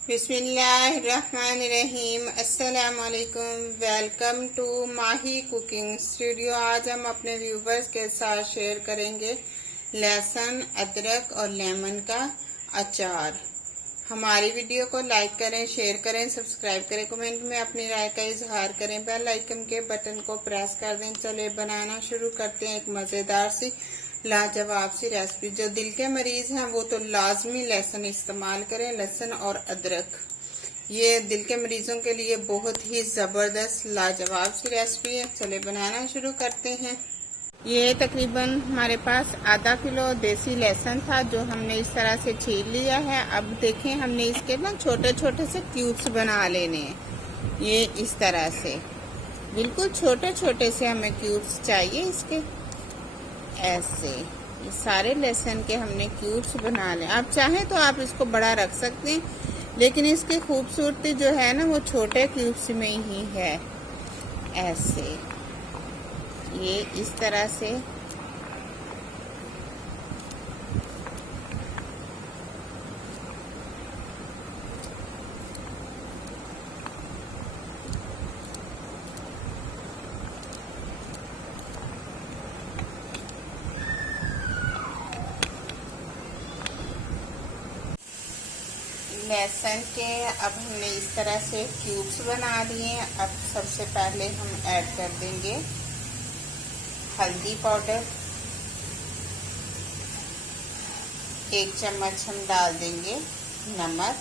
बिस्मिल्लाहिर्रहमानिर्रहीम। अस्सलाम वालेकुम। Welcome to Mahi cooking studio. आज हम अपने व्यूवर्स के साथ शेयर करेंगे लहसुन, अदरक और लेमन का अचार। हमारी वीडियो को लाइक करें, शेयर करें, सब्सक्राइब करें, कमेंट में अपनी राय का इजहार करें, बेल आइकन के बटन को प्रेस कर दें। चले बनाना शुरू करते हैं एक मज़ेदार सी लाजवाब सी रेसिपी। जो दिल के मरीज हैं वो तो लाजमी लहसुन इस्तेमाल करें, लहसुन और अदरक। ये दिल के मरीजों के लिए बहुत ही ज़बरदस्त लाजवाब सी रेसिपी है। चले बनाना शुरू करते हैं। ये तकरीबन हमारे पास आधा किलो देसी लहसुन था जो हमने इस तरह से छील लिया है। अब देखें, हमने इसके ना छोटे छोटे से क्यूब्स बना लेने हैं। ये इस तरह से बिल्कुल छोटे छोटे से हमें क्यूब्स चाहिए इसके। ऐसे ये सारे लहसुन के हमने क्यूब्स बना लें। आप चाहें तो आप इसको बड़ा रख सकते हैं, लेकिन इसकी खूबसूरती जो है ना वो छोटे क्यूब्स में ही है। ऐसे ये इस तरह से लहसुन के अब हमने इस तरह से क्यूब्स बना लिए। अब सबसे पहले हम ऐड कर देंगे हल्दी पाउडर। 1 चम्मच हम डाल देंगे नमक।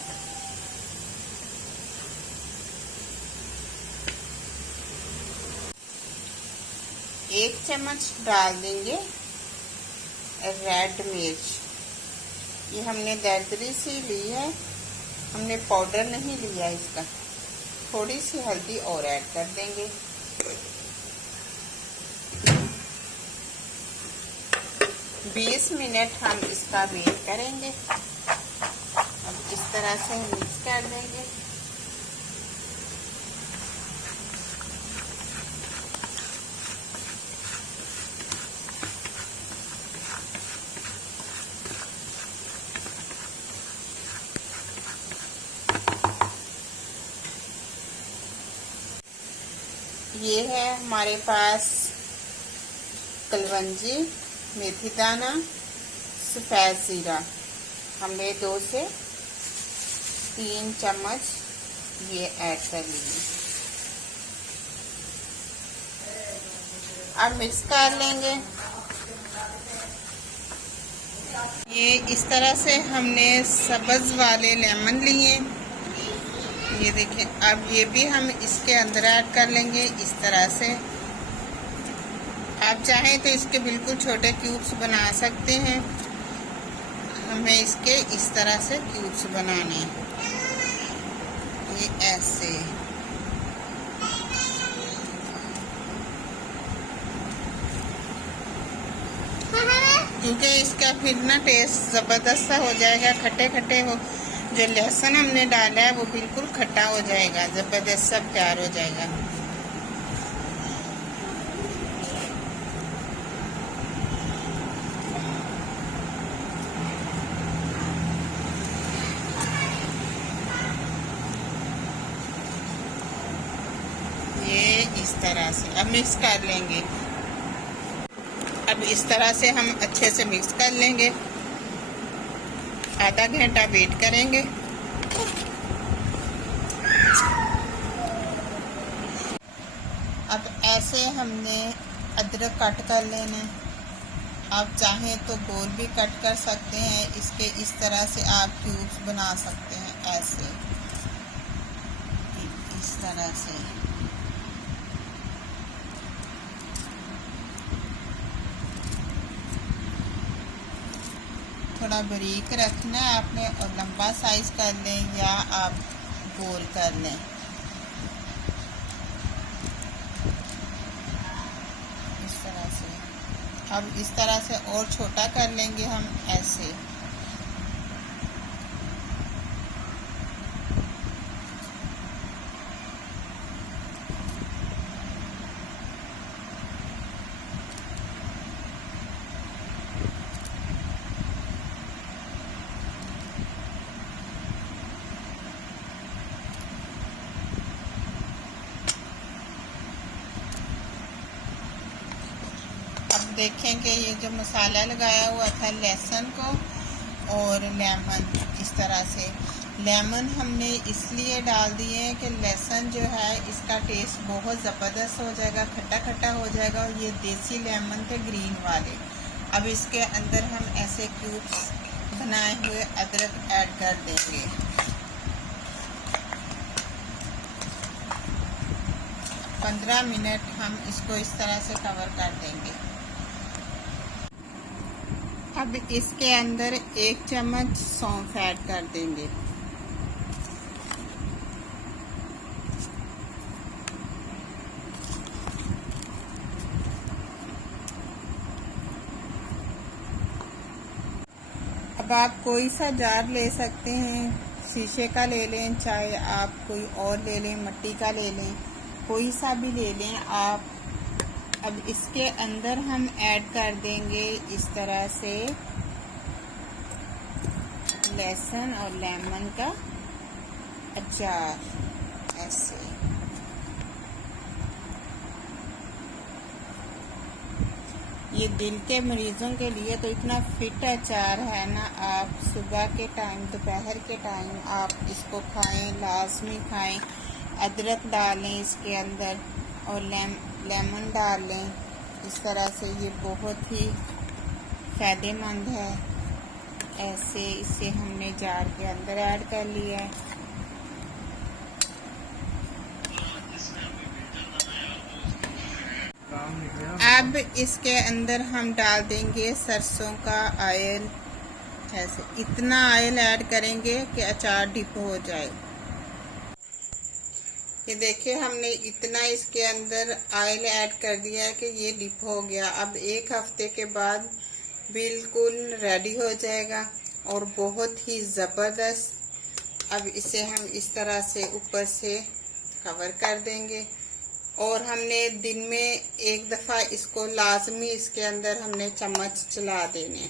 एक चम्मच डाल देंगे रेड मिर्च। ये हमने दरदरी सी ली है, हमने पाउडर नहीं लिया इसका। थोड़ी सी हल्दी और ऐड कर देंगे। बीस मिनट हम इसका वेट करेंगे। अब इस तरह से मिक्स कर देंगे। ये है हमारे पास कलवंजी, मेथी दाना, सफ़ेद ज़ीरा। हमने 2 से 3 चम्मच ये ऐड कर लिए। अब मिक्स कर लेंगे। ये इस तरह से हमने सब्ज़ वाले लेमन लिए। ये देखें, अब ये भी हम इसके अंदर ऐड कर लेंगे इस तरह से। आप चाहें तो इसके बिल्कुल छोटे क्यूब्स बना सकते हैं। हमें इसके इस तरह से क्यूब्स बनाने हैं। ये ऐसे क्योंकि इसका फिर ना टेस्ट ज़बरदस्त सा हो जाएगा, खट्टे खट्टे हो। जो लहसुन हमने डाला है वो बिल्कुल खट्टा हो जाएगा, ज़बरदस्त सा तैयार हो जाएगा। ये इस तरह से अब मिक्स कर लेंगे। अब इस तरह से हम अच्छे से मिक्स कर लेंगे। आधा घंटा वेट करेंगे। अब ऐसे हमने अदरक कट कर लेना है। आप चाहें तो गोल भी कट कर सकते हैं। इसके इस तरह से आप क्यूब्स बना सकते हैं। ऐसे इस तरह से थोड़ा बारीक रखना है आपने, और लंबा साइज कर लें या आप गोल कर लें। इस तरह से अब इस तरह से और छोटा कर लेंगे हम। ऐसे देखें कि ये जो मसाला लगाया हुआ था लहसुन को और लेमन, इस तरह से लेमन हमने इसलिए डाल दिए हैं कि लहसुन जो है इसका टेस्ट बहुत ज़बरदस्त हो जाएगा, खट्टा खट्टा हो जाएगा। और ये देसी लेमन थे ग्रीन वाले। अब इसके अंदर हम ऐसे क्यूब्स बनाए हुए अदरक ऐड कर देंगे। 15 मिनट हम इसको इस तरह से कवर कर देंगे। अब इसके अंदर 1 चम्मच सौंफ ऐड कर देंगे। अब आप कोई सा जार ले सकते हैं, शीशे का ले लें, चाहे आप कोई और ले लें, मिट्टी का ले लें, कोई सा भी ले लें आप। अब इसके अंदर हम ऐड कर देंगे इस तरह से लहसुन और लेमन का अचार। ऐसे ये दिल के मरीजों के लिए तो इतना फिट अचार है ना। आप सुबह के टाइम, दोपहर के टाइम आप इसको खाएं, लाजमी खाएं। अदरक डालें इसके अंदर और लेमन डाल लें। इस तरह से ये बहुत ही फ़ायदेमंद है। ऐसे इसे हमने जार के अंदर ऐड कर लिया है। अब इसके अंदर हम डाल देंगे सरसों का ऑयल। ऐसे इतना ऑयल ऐड करेंगे कि अचार डिप हो जाए। ये देखिए हमने इतना इसके अंदर ऑयल ऐड कर दिया है कि ये डिप हो गया। अब 1 हफ्ते के बाद बिल्कुल रेडी हो जाएगा और बहुत ही ज़बरदस्त। अब इसे हम इस तरह से ऊपर से कवर कर देंगे और हमने दिन में 1 दफ़ा इसको लाजमी इसके अंदर हमने चम्मच चला देने।